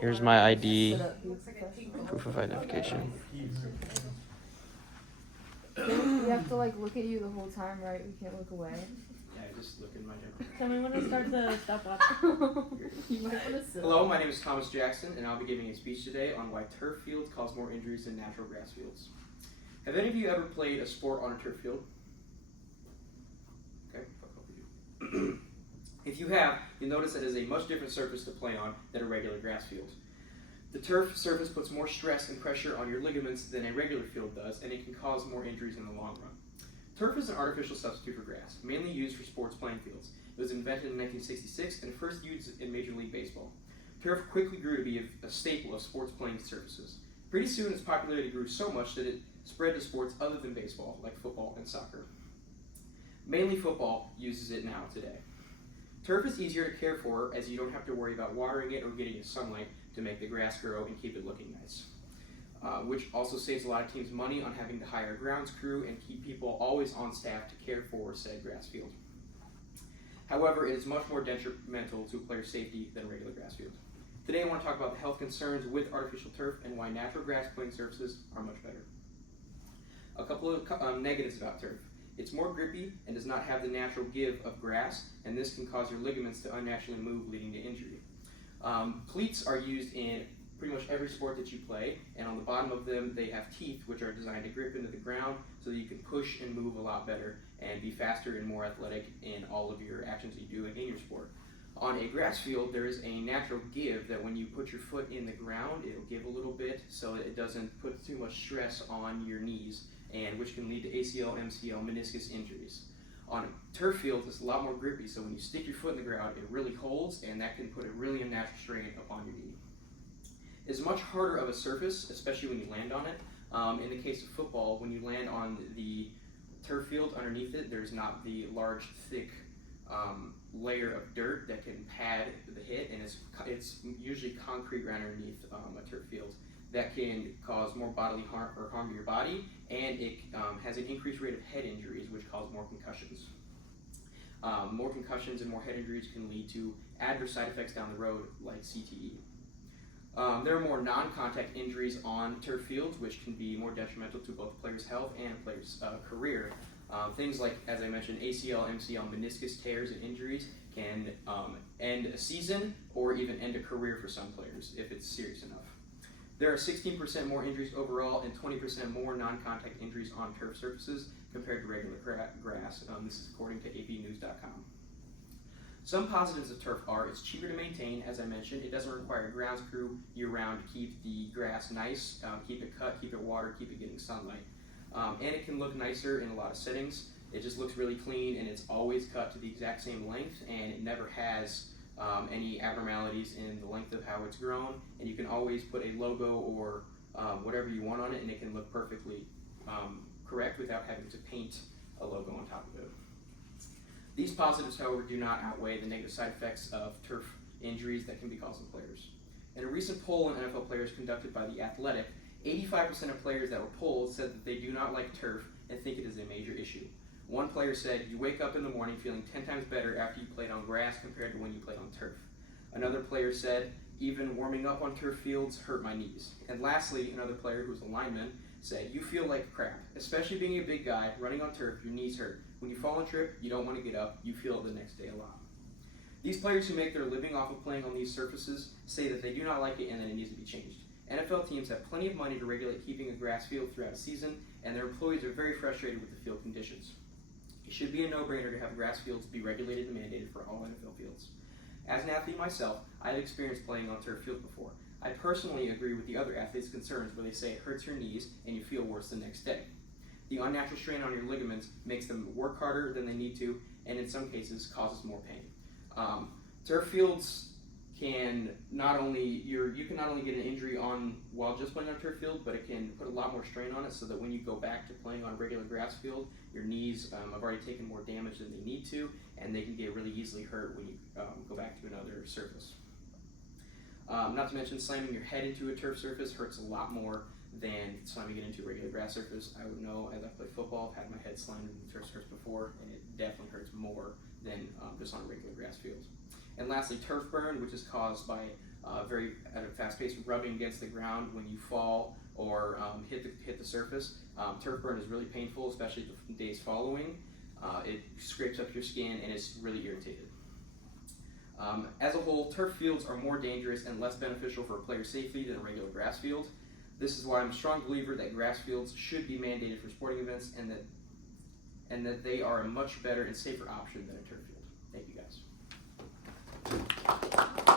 Here's my ID, Sit up, be professional. proof of identification. We have to like look at you the whole time, right? We can't look away. Yeah, just look in my general. Tell me when to start the stopwatch. You might want to sit. Hello, my name is Thomas Jackson, and I'll be giving a speech today on why turf fields cause more injuries than natural grass fields. Have any of you ever played a sport on a turf field? Okay, a couple of you. If you have, you'll notice that it is a much different surface to play on than a regular grass field. The turf surface puts more stress and pressure on your ligaments than a regular field does, and it can cause more injuries in the long run. Turf is an artificial substitute for grass, mainly used for sports playing fields. It was invented in 1966 and first used in Major League Baseball. Turf quickly grew to be a staple of sports playing surfaces. Pretty soon its popularity grew so much that it spread to sports other than baseball, like football and soccer. Mainly football uses it now today. Turf is easier to care for as you don't have to worry about watering it or getting it sunlight to make the grass grow and keep it looking nice. Which also saves a lot of teams money on having to hire a grounds crew and keep people always on staff to care for said grass field. However, it is much more detrimental to player safety than a regular grass field. Today I want to talk about the health concerns with artificial turf and why natural grass playing surfaces are much better. A couple of negatives about turf. It's more grippy and does not have the natural give of grass, and this can cause your ligaments to unnaturally move, leading to injury. Cleats are used in pretty much every sport that you play, and on the bottom of them they have teeth which are designed to grip into the ground so that you can push and move a lot better and be faster and more athletic in all of your actions that you do in your sport. On a grass field, there is a natural give that when you put your foot in the ground, it'll give a little bit so that it doesn't put too much stress on your knees, and which can lead to ACL, MCL, meniscus injuries. On a turf field, it's a lot more grippy, so when you stick your foot in the ground, it really holds, and that can put a really unnatural strain upon your knee. It's much harder of a surface, especially when you land on it. In the case of football, when you land on the turf field, underneath it, there's not the large, thick layer of dirt that can pad the hit, and it's usually concrete right underneath a turf field. That can cause more bodily harm to your body, and it has an increased rate of head injuries, which cause more concussions. More concussions and more head injuries can lead to adverse side effects down the road, like CTE. There are more non-contact injuries on turf fields, which can be more detrimental to both a player's health and a player's career. Things like, as I mentioned, ACL, MCL, meniscus tears and injuries can end a season or even end a career for some players if it's serious enough. There are 16% more injuries overall and 20% more non-contact injuries on turf surfaces compared to regular grass. This is according to apnews.com. Some positives of turf are it's cheaper to maintain, as I mentioned. It doesn't require a grounds crew year-round to keep the grass nice, keep it cut, keep it watered, keep it getting sunlight. And it can look nicer in a lot of settings. It just looks really clean, and it's always cut to the exact same length, and it never has any abnormalities in the length of how it's grown, and you can always put a logo or whatever you want on it, and it can look perfectly correct without having to paint a logo on top of it. These positives, however, do not outweigh the negative side effects of turf injuries that can be caused in players. In a recent poll on NFL players conducted by The Athletic, 85% of players that were polled said that they do not like turf and think it is a major issue. One player said, "You wake up in the morning feeling 10 times better after you played on grass compared to when you played on turf." Another player said, "Even warming up on turf fields hurt my knees." And lastly, another player who was a lineman said, "You feel like crap, especially being a big guy, running on turf, your knees hurt. When you fall and trip, you don't want to get up, you feel it the next day a lot." These players who make their living off of playing on these surfaces say that they do not like it and that it needs to be changed. NFL teams have plenty of money to regulate keeping a grass field throughout a season, and their employees are very frustrated with the field conditions. It should be a no-brainer to have grass fields be regulated and mandated for all NFL fields. As an athlete myself, I've experienced playing on turf field before. I personally agree with the other athletes' concerns where they say it hurts your knees and you feel worse the next day. The unnatural strain on your ligaments makes them work harder than they need to, and in some cases causes more pain. Turf fields can not only you can not only get an injury while just playing on a turf field, but it can put a lot more strain on it, so that when you go back to playing on a regular grass field, your knees have already taken more damage than they need to, and they can get really easily hurt when you go back to another surface. Not to mention, slamming your head into a turf surface hurts a lot more than slamming it into a regular grass surface. I would know, as I play football, I've had my head slammed into the turf surface before, and it definitely hurts more than just on a regular grass field. And lastly, turf burn, which is caused by very at a fast pace, rubbing against the ground when you fall or hit the surface. Turf burn is really painful, especially the days following. It scrapes up your skin and it's really irritated. As a whole, turf fields are more dangerous and less beneficial for a player's safety than a regular grass field. This is why I'm a strong believer that grass fields should be mandated for sporting events, and that they are a much better and safer option than a turf field. Thank you guys.